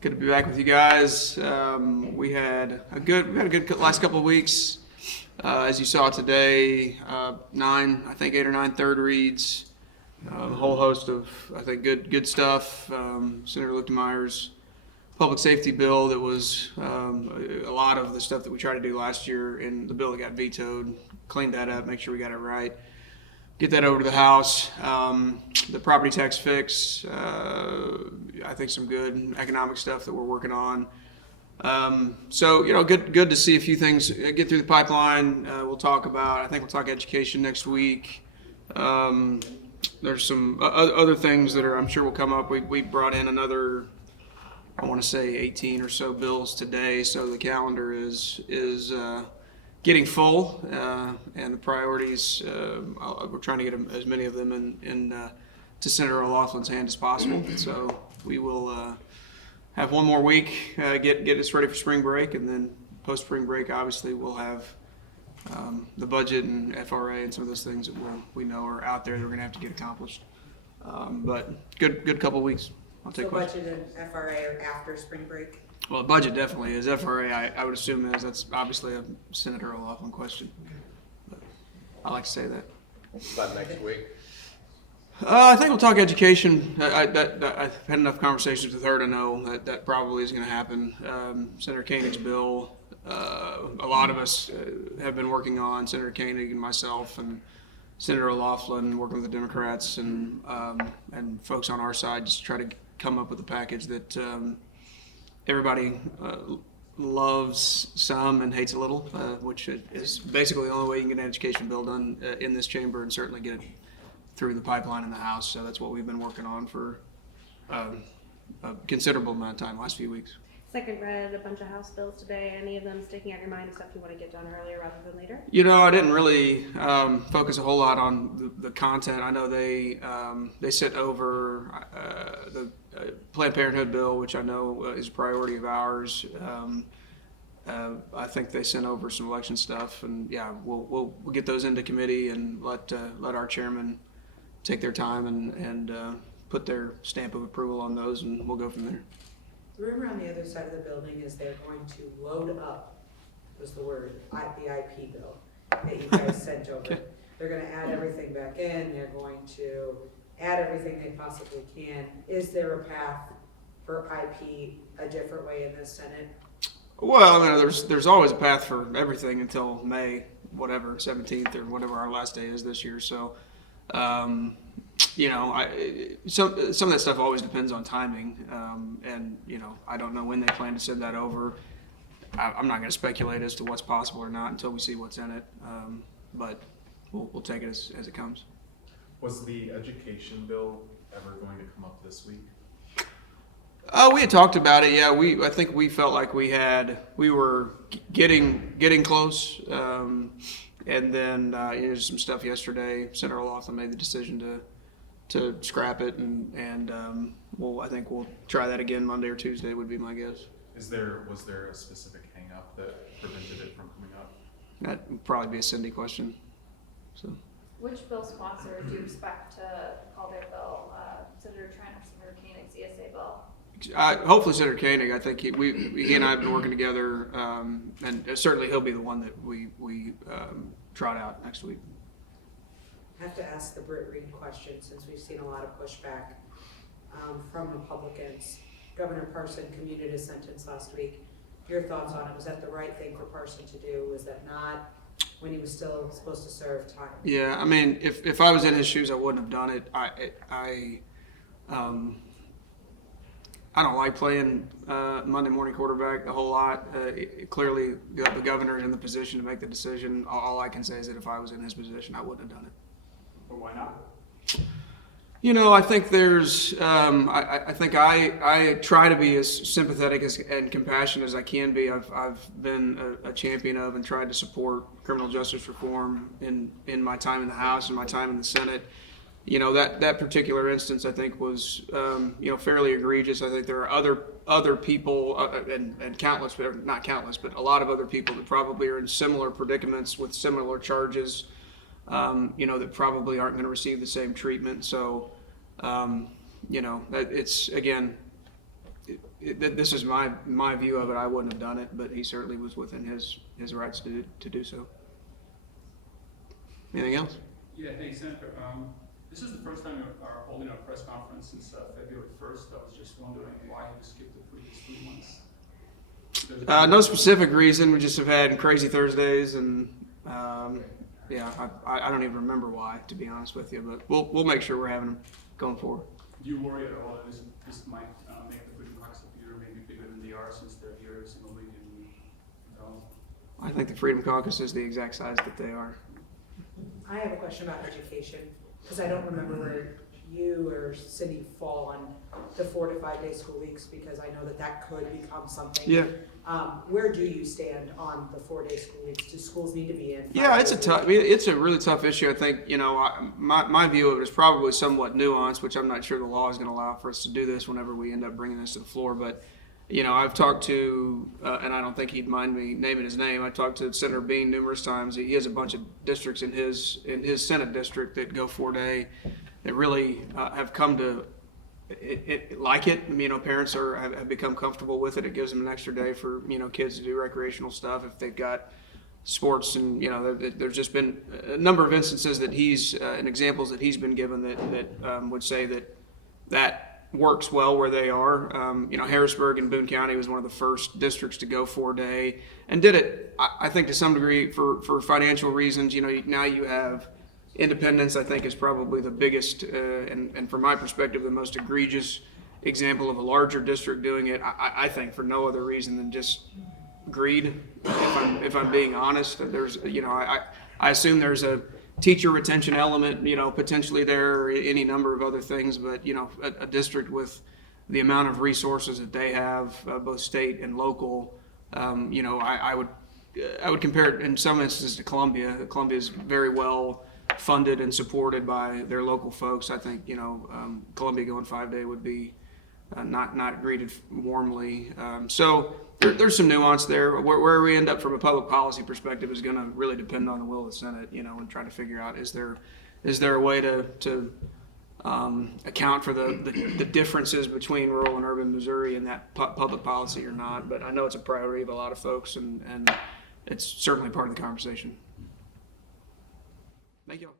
Good to be back with you guys. We had a good last couple of weeks. As you saw today, eight or nine third reads, a whole host of, I think, good stuff. Senator Lichtenmeyer's public safety bill that was a lot of the stuff that we tried to do last year in the bill that got vetoed, cleaned that up, make sure we got it right. Get that over to the House. The property tax fix, I think some good economic stuff that we're working on. Good to see a few things get through the pipeline. We'll talk education next week. There's some other things that I'm sure will come up. We brought in another, I want to say 18 or so bills today, so the calendar is getting full, and the priorities, we're trying to get as many of them in to Senator O'Loughlin's hand as possible. So we will have one more week, get us ready for spring break, and then post spring break, obviously, we'll have the budget and FRA and some of those things that we know are out there that we're going to have to get accomplished. But good couple weeks. I'll take questions. Budget and FRA are after spring break? Well, the budget definitely is. FRA, I would assume that's obviously a Senator O'Loughlin question. But I like to say that. About next week. I think we'll talk education. I've had enough conversations with her to know that probably is going to happen. Senator Koenig's bill, a lot of us have been working on, Senator Koenig and myself and Senator O'Loughlin, working with the Democrats and folks on our side, just to try to come up with a package that everybody loves some and hates a little, which is basically the only way you can get an education bill done in this chamber, and certainly get it through the pipeline in the House. So that's what we've been working on for a considerable amount of time, last few weeks. Second read a bunch of House bills today. Any of them sticking out your mind, stuff you want to get done earlier rather than later? I didn't really focus a whole lot on the content. I know they sent over the Planned Parenthood bill, which I know is a priority of ours. I think they sent over some election stuff, and yeah, we'll get those into committee and let our chairman take their time and put their stamp of approval on those, and we'll go from there. The rumor on the other side of the building is they're going to load up, was the word, the IP bill that you guys sent over. Okay. They're gonna add everything back in, they're going to add everything they possibly can. Is there a path for IP a different way in the Senate? Well, I mean, there's always a path for everything until May, whatever, 17th or whatever our last day is this year. So, some of that stuff always depends on timing, and I don't know when they plan to send that over. I'm not going to speculate as to what's possible or not until we see what's in it, but we'll take it as it comes. Was the education bill ever going to come up this week? We had talked about it. Yeah, I think we felt like we were getting close, and then some stuff yesterday. Senator O'Loughlin made the decision to scrap it, and I think we'll try that again Monday or Tuesday would be my guess. Was there a specific hang up that prevented it from coming up? That would probably be a Cindy question. So. Which bill sponsor do you expect to call their bill? Senator Trent or Senator Koenig's ESA bill? Hopefully Senator Koenig. I think he and I have been working together, and certainly he'll be the one that we trot out next week. I have to ask the Britt Reed question, since we've seen a lot of pushback from Republicans. Governor Parson commuted a sentence last week. Your thoughts on it? Was that the right thing for Parson to do? Was that not, when he was still supposed to serve time? Yeah, I mean, if I was in his shoes, I wouldn't have done it. I don't like playing Monday morning quarterback a whole lot. Clearly, the governor is in the position to make the decision. All I can say is that if I was in his position, I wouldn't have done it. Well, why not? I think there's. I think I try to be as sympathetic and compassionate as I can be. I've been a champion of and tried to support criminal justice reform in my time in the House and my time in the Senate. That particular instance, I think, was fairly egregious. I think there are other people and countless, not countless, but a lot of other people that probably are in similar predicaments with similar charges. That probably aren't going to receive the same treatment. So, it's again, this is my view of it. I wouldn't have done it, but he certainly was within his rights to do so. Anything else? Yeah, hey Senator, this is the first time you are holding a press conference since February 1st. I was just wondering why you skipped the previous 3 months. No specific reason. We just have had crazy Thursdays, and yeah, I don't even remember why, to be honest with you. But we'll make sure we're having them going forward. Do you worry at all that this might make the Freedom Caucus appear maybe bigger than they are since they're here every single week? I think the Freedom Caucus is the exact size that they are. I have a question about education, because I don't remember where you or Cindy fall on the 4 to 5 day school weeks, because I know that could become something. Yeah. Where do you stand on the 4 day school weeks? Do schools need to be in? Yeah, it's a really tough issue. I think, my view of it is probably somewhat nuanced, which I'm not sure the law is going to allow for us to do this whenever we end up bringing this to the floor. But, I've talked to, and I don't think he'd mind me naming his name. I talked to Senator Bean numerous times. He has a bunch of districts in his Senate district that go 4 day that really have come to like it. Parents have become comfortable with it. It gives them an extra day for kids to do recreational stuff if they've got sports, and there's just been a number of instances that he's and examples that he's been given that would say that works well where they are. Harrisburg and Boone County was one of the first districts to go 4 day, and did it, I think, to some degree for financial reasons. Now you have independence. I think is probably the biggest, and from my perspective, the most egregious example of a larger district doing it. I think for no other reason than just greed. If I'm being honest, there's I assume there's a teacher retention element, potentially there, or any number of other things. But a district with the amount of resources that they have, both state and local, I would compare it in some instances to Columbia. Columbia is very well funded and supported by their local folks. I think Columbia going 5 day would be not greeted warmly. So there's some nuance there. Where we end up from a public policy perspective is going to really depend on the will of the Senate. And trying to figure out is there a way to account for the differences between rural and urban Missouri in that public policy or not. But I know it's a priority of a lot of folks, and it's certainly part of the conversation. Thank you.